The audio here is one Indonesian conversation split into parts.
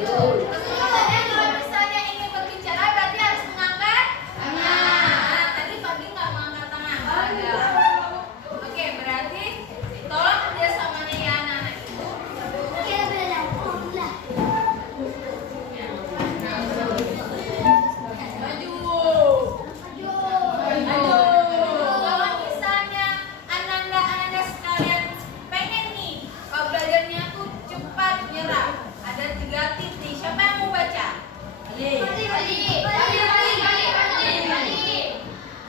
Terus kemudian kalau misalnya ingin berbicara berarti harus mengangkat tangan. Nah, tadi pagi nggak mengangkat tangan. Oke, berarti tolong kerjasamanya ya anak-anak ibu. Kalau misalnya Ananda sekalian pengen nih, kalau belajarnya tuh cepat nyerap, ada 3 tips nih. Siapa yang mau baca?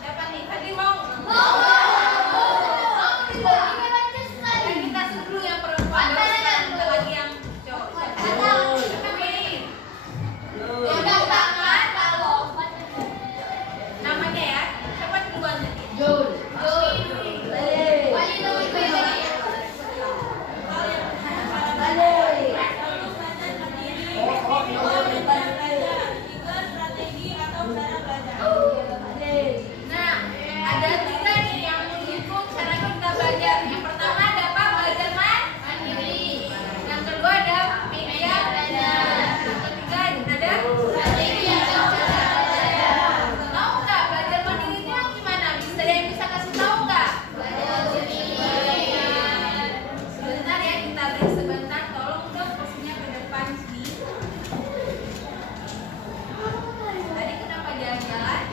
Siapa nih? Tadi mau? Dan kita suruh dulu yang perempuan, baru sekarang kita lagi yang cowok. Siapa nih? Tunduk tangan kalau namanya ya. Siapa duluan tadi? Nah, ada 3 nih yang menghitung cara kita belajar. Yang pertama ada apa? Belajar mandiri. Yang kedua ada media belajar. Yang ketiga ada strategi atau cara belajar. Tahu nggak belajar mandirinya gimana? Ada yang bisa kasih tahu nggak? Sebentar ya, kita break sebentar. Tolong dong posisinya ke depan sini. Tadi kenapa jalan-jalan?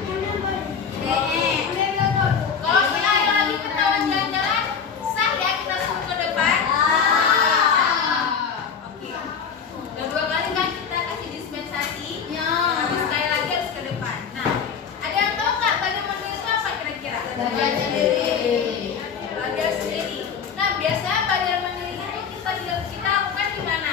Kalau sekali lagi ketahuan jalan-jalan, sah ya kita suruh ke depan. Oke. Udah 2 kali kan kita kasih dispensasi. Tapi sekali lagi harus ke depan. Nah, ada yang tahu nggak belajar mandiri itu apa kira-kira? Belajar sendiri. Nah, biasanya belajar mandiri itu kita lakukan di mana?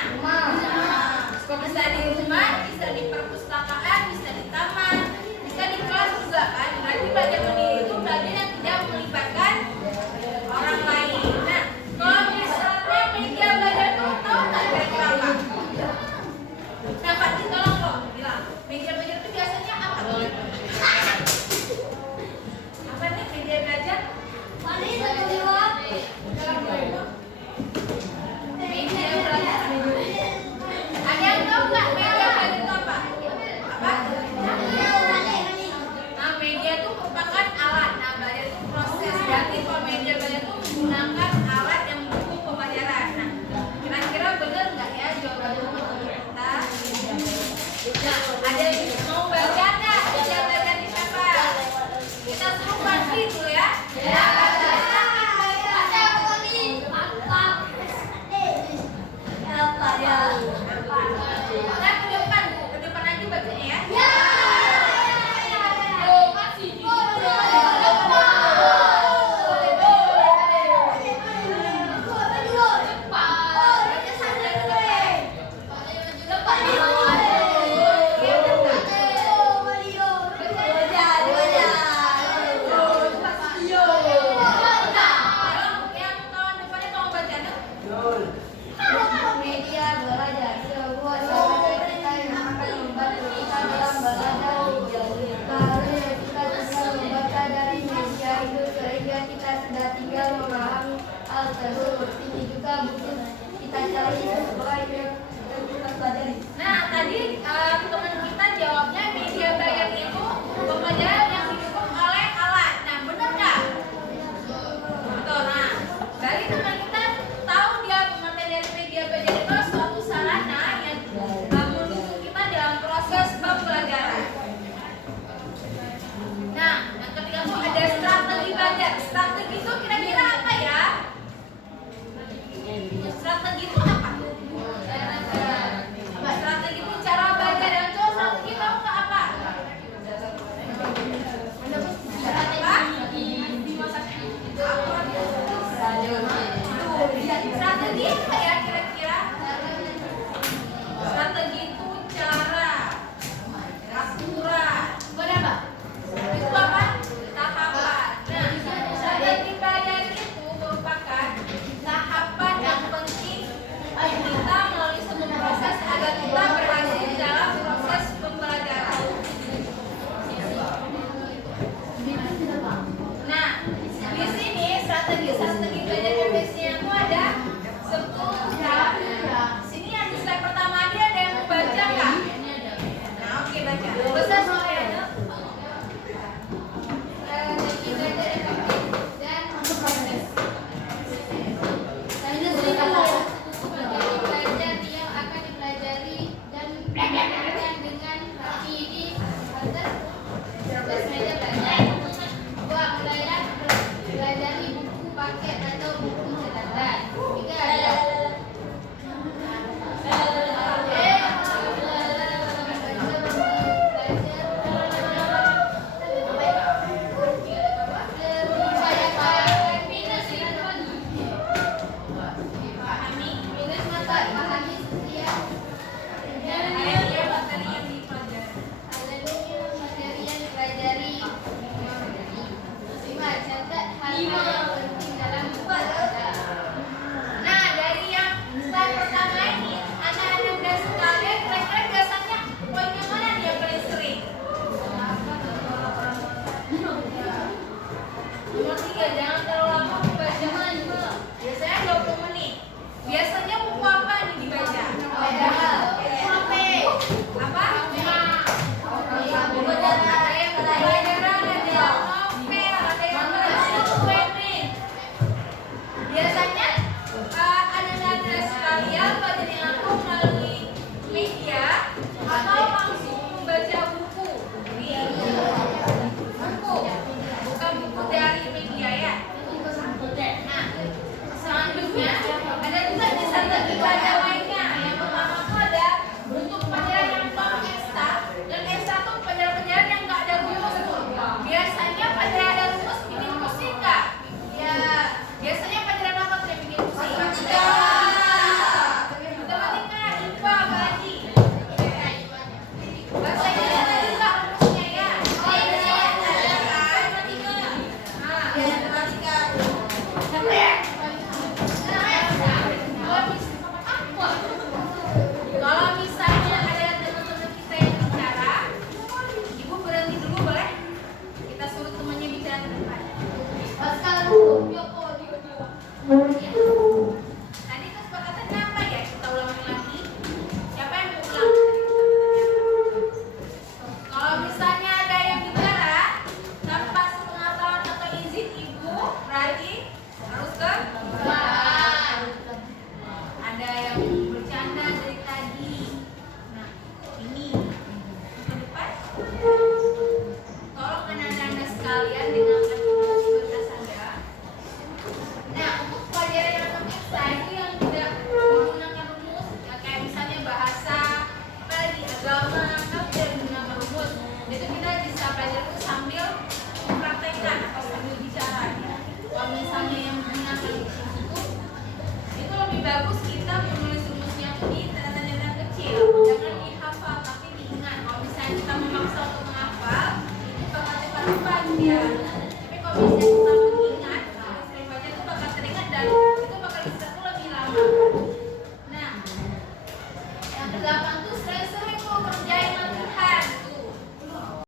Bisa di rumah, bisa di perpustakaan, bisa di taman, bisa di kelas juga kan. Berarti belajar mandiri itu belajar yang tidak melibatkan orang lain. Nah, kalau misalnya media belajar itu tahu nggak kira-kira apa? Nah, Pak, tolong dong bilang. Media belajar itu biasanya apa? Apa nih media belajar? Media belajar. Ada yang tahu nggak media belajar itu apa? Apa? Nah, media itu merupakan alat. Nah, belajar itu proses. Berarti kalau media belajar itu menggunakan alat yang mendukung pembelajaran. Nah, kira-kira benar nggak ya jawaban teman-teman kita? Nah, ada yang mau baca nggak? Media belajar di siapa? Kita suruh pagi dulu ya. Nah, ke depan aja bacanya ya. Yang tahun depannya tolong bacanya. Media belajar sebuah sarana kita yang akan membantu kita dalam belajar. Seharusnya kita tinggal membaca dari media itu sehingga kita sudah tinggal memahami hal tersebut. Ini juga mungkin kita cari sesuai yang kita pelajari. Nah, tadi teman kita jawabnya media belajar itu pembelajaran yang didukung oleh alat. Nah, benar nggak? Betul. Nah, dari teman kita tahu dia pengertian dari media belajar itu suatu sarana yang mendukung kita dalam proses pembelajaran. Nah, yang ketiga tuh ada strategi belajar. Strategi itu kira-kira apa ya? yang bercanda dari tadi. Nah, ini ke depan. Tolong anak-anak sekalian dengarkan informasi batasan ya. Nah, untuk pelajaran yang non-IPSA itu yang tidak menggunakan rumus, ya kayak misalnya bahasa, apalagi agama, kalau tidak menggunakan rumus, itu kita bisa belajar itu sambil mempraktekkan atau sambil bicara ya. Kalau misalnya yang menggunakan rumus itu lebih bagus kita menulis rumusnya tuh di tanda-tanda kecil, jangan dihafal tapi diingat. Kalau misalnya kita memaksa untuk menghafal, itu bakal cepat lupa dia. Tapi kalau misalnya kita